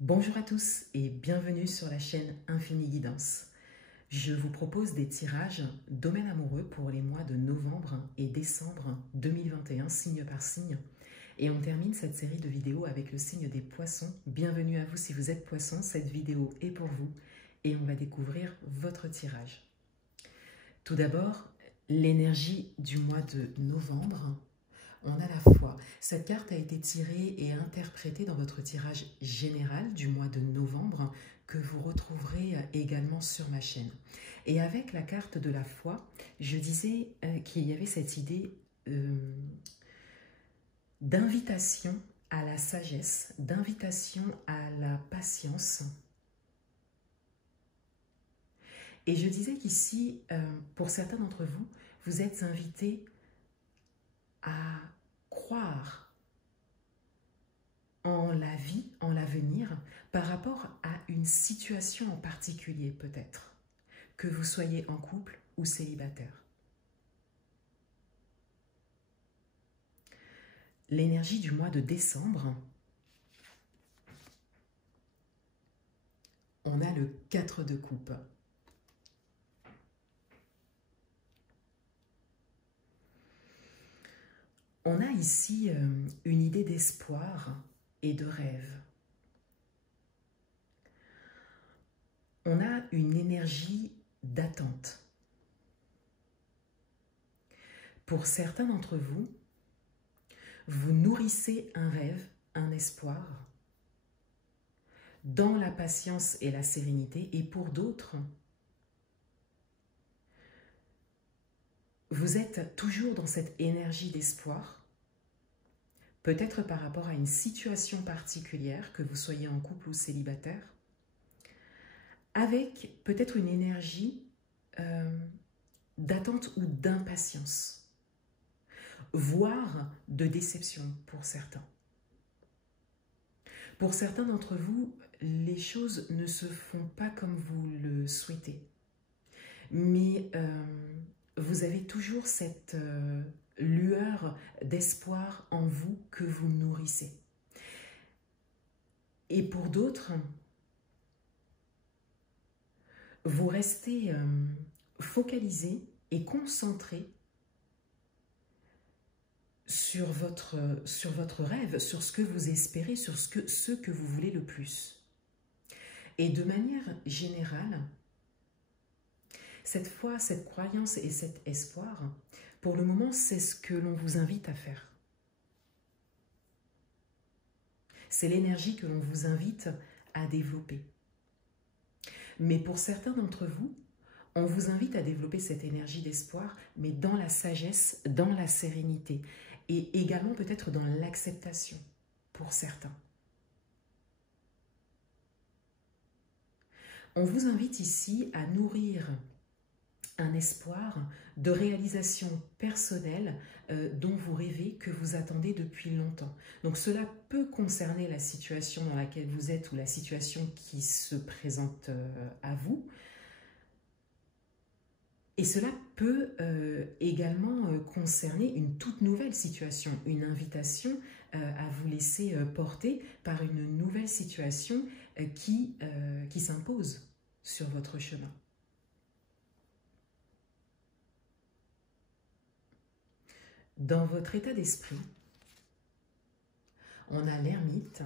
Bonjour à tous et bienvenue sur la chaîne Infini Guidance. Je vous propose des tirages domaine amoureux pour les mois de novembre et décembre 2021, signe par signe. Et on termine cette série de vidéos avec le signe des poissons. Bienvenue à vous si vous êtes poisson, cette vidéo est pour vous et on va découvrir votre tirage. Tout d'abord, l'énergie du mois de novembre. On a la foi. Cette carte a été tirée et interprétée dans votre tirage général du mois de novembre que vous retrouverez également sur ma chaîne. Et avec la carte de la foi, je disais qu'il y avait cette idée d'invitation à la sagesse, d'invitation à la patience. Et je disais qu'ici, pour certains d'entre vous, vous êtes invités à croire en la vie, en l'avenir, par rapport à une situation en particulier peut-être, que vous soyez en couple ou célibataire. L'énergie du mois de décembre, on a le 4 de coupe. On a ici une idée d'espoir et de rêve. On a une énergie d'attente. Pour certains d'entre vous, vous nourrissez un rêve, un espoir, dans la patience et la sérénité, et pour d'autres, vous êtes toujours dans cette énergie d'espoir, peut-être par rapport à une situation particulière, que vous soyez en couple ou célibataire, avec peut-être une énergie d'attente ou d'impatience, voire de déception pour certains. Pour certains d'entre vous, les choses ne se font pas comme vous le souhaitez, mais vous avez toujours cette lueur d'espoir en vous que vous nourrissez. Et pour d'autres, vous restez focalisé et concentré sur votre rêve, sur ce que vous espérez, sur ce que vous voulez le plus. Et de manière générale, cette foi, cette croyance et cet espoir, pour le moment, c'est ce que l'on vous invite à faire. C'est l'énergie que l'on vous invite à développer. Mais pour certains d'entre vous, on vous invite à développer cette énergie d'espoir, mais dans la sagesse, dans la sérénité, et également peut-être dans l'acceptation, pour certains. On vous invite ici à nourrir un espoir de réalisation personnelle dont vous rêvez, que vous attendez depuis longtemps. Donc cela peut concerner la situation dans laquelle vous êtes ou la situation qui se présente à vous. Et cela peut également concerner une toute nouvelle situation, une invitation à vous laisser porter par une nouvelle situation qui s'impose sur votre chemin. Dans votre état d'esprit, on a l'ermite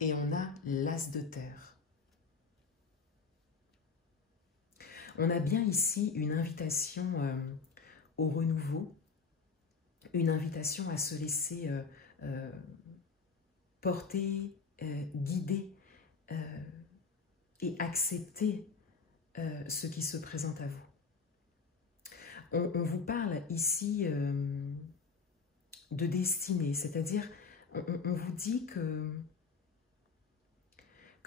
et on a l'as de terre. On a bien ici une invitation au renouveau, une invitation à se laisser porter, guider et accepter ce qui se présente à vous. On vous parle ici de destinée, c'est-à-dire on vous dit que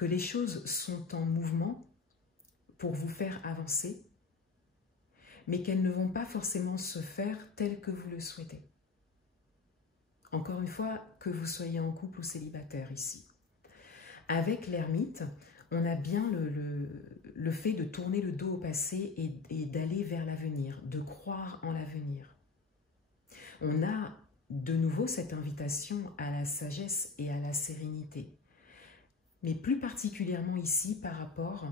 les choses sont en mouvement pour vous faire avancer, mais qu'elles ne vont pas forcément se faire telles que vous le souhaitez. Encore une fois, que vous soyez en couple ou célibataire ici. Avec l'ermite, on a bien le fait de tourner le dos au passé et d'aller vers l'avenir, de croire en l'avenir. On a de nouveau cette invitation à la sagesse et à la sérénité. Mais plus particulièrement ici par rapport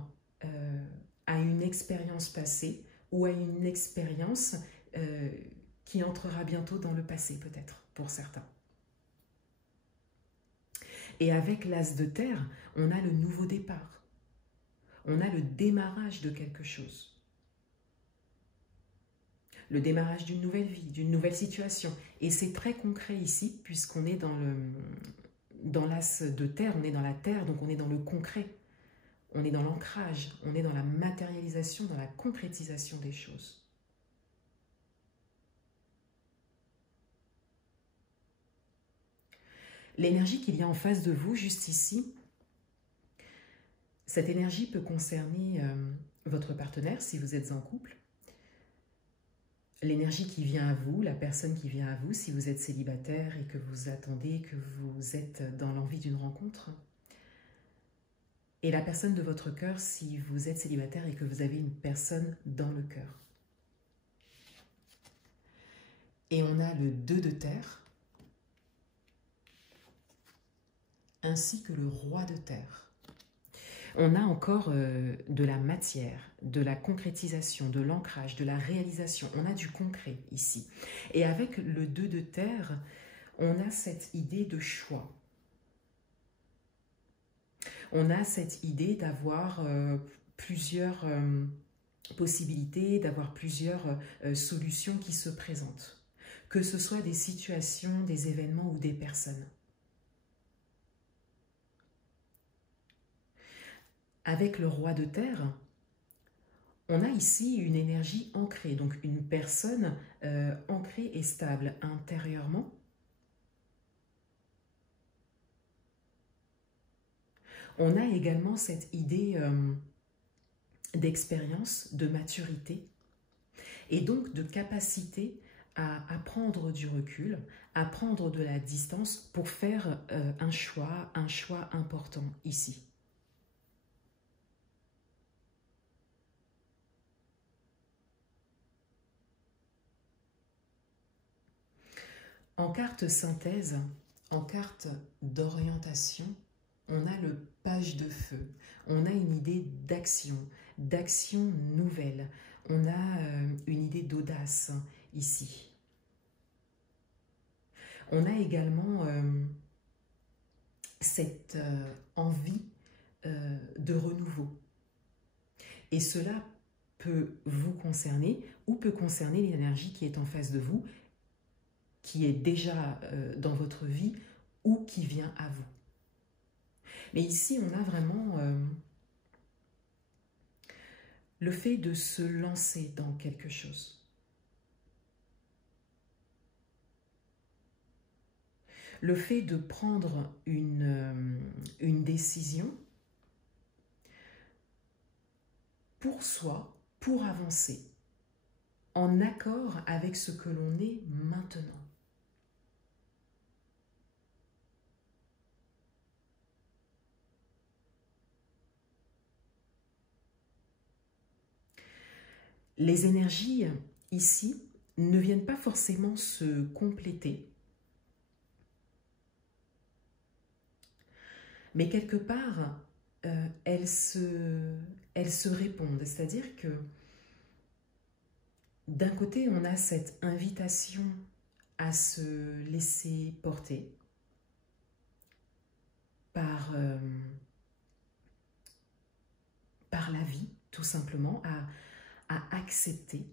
à une expérience passée ou à une expérience qui entrera bientôt dans le passé peut-être pour certains. Et avec l'As de terre, on a le nouveau départ. On a le démarrage de quelque chose. Le démarrage d'une nouvelle vie, d'une nouvelle situation. Et c'est très concret ici, puisqu'on est dans l'As de terre, on est dans la terre, donc on est dans le concret. On est dans l'ancrage, on est dans la matérialisation, dans la concrétisation des choses. L'énergie qu'il y a en face de vous, juste ici, cette énergie peut concerner votre partenaire si vous êtes en couple, l'énergie qui vient à vous, la personne qui vient à vous si vous êtes célibataire et que vous attendez, que vous êtes dans l'envie d'une rencontre, et la personne de votre cœur si vous êtes célibataire et que vous avez une personne dans le cœur. Et on a le 2 de terre, ainsi que le roi de terre. On a encore de la matière, de la concrétisation, de l'ancrage, de la réalisation. On a du concret ici. Et avec le 2 de terre, on a cette idée de choix. On a cette idée d'avoir plusieurs possibilités, d'avoir plusieurs solutions qui se présentent. Que ce soit des situations, des événements ou des personnes. Avec le roi de terre, on a ici une énergie ancrée, donc une personne ancrée et stable intérieurement. On a également cette idée d'expérience, de maturité et donc de capacité à prendre du recul, à prendre de la distance pour faire un choix important ici. En carte synthèse, en carte d'orientation, on a le page de feu. On a une idée d'action nouvelle. On a une idée d'audace ici. On a également cette envie de renouveau. Et cela peut vous concerner ou peut concerner l'énergie qui est en face de vous, qui est déjà dans votre vie ou qui vient à vous. Mais ici, on a vraiment le fait de se lancer dans quelque chose. Le fait de prendre une décision pour soi, pour avancer, en accord avec ce que l'on est maintenant. Les énergies ici ne viennent pas forcément se compléter, mais quelque part, elles se répondent. C'est-à-dire que d'un côté, on a cette invitation à se laisser porter par la vie, tout simplement, à accepter,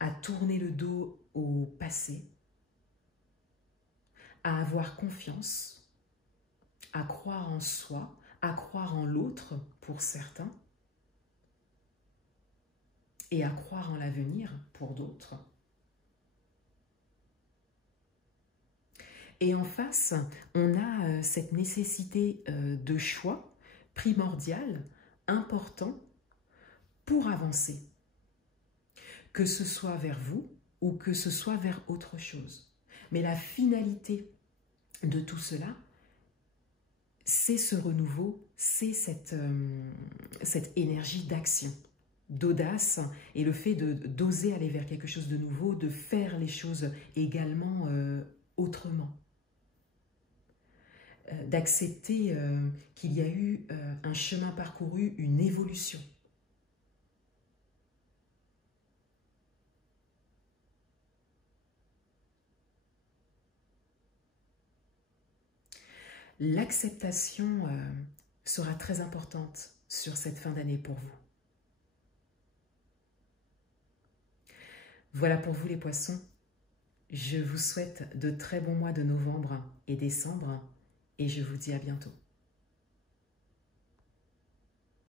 à tourner le dos au passé, à avoir confiance, à croire en soi, à croire en l'autre pour certains, et à croire en l'avenir pour d'autres. Et en face, on a cette nécessité de choix primordial, important, pour avancer. Que ce soit vers vous ou que ce soit vers autre chose. Mais la finalité de tout cela, c'est ce renouveau, c'est cette énergie d'action. d'audace et le fait d'oser aller vers quelque chose de nouveau, de faire les choses également autrement. D'accepter qu'il y a eu un chemin parcouru, une évolution. L'acceptation sera très importante sur cette fin d'année pour vous. Voilà pour vous les poissons. Je vous souhaite de très bons mois de novembre et décembre et je vous dis à bientôt.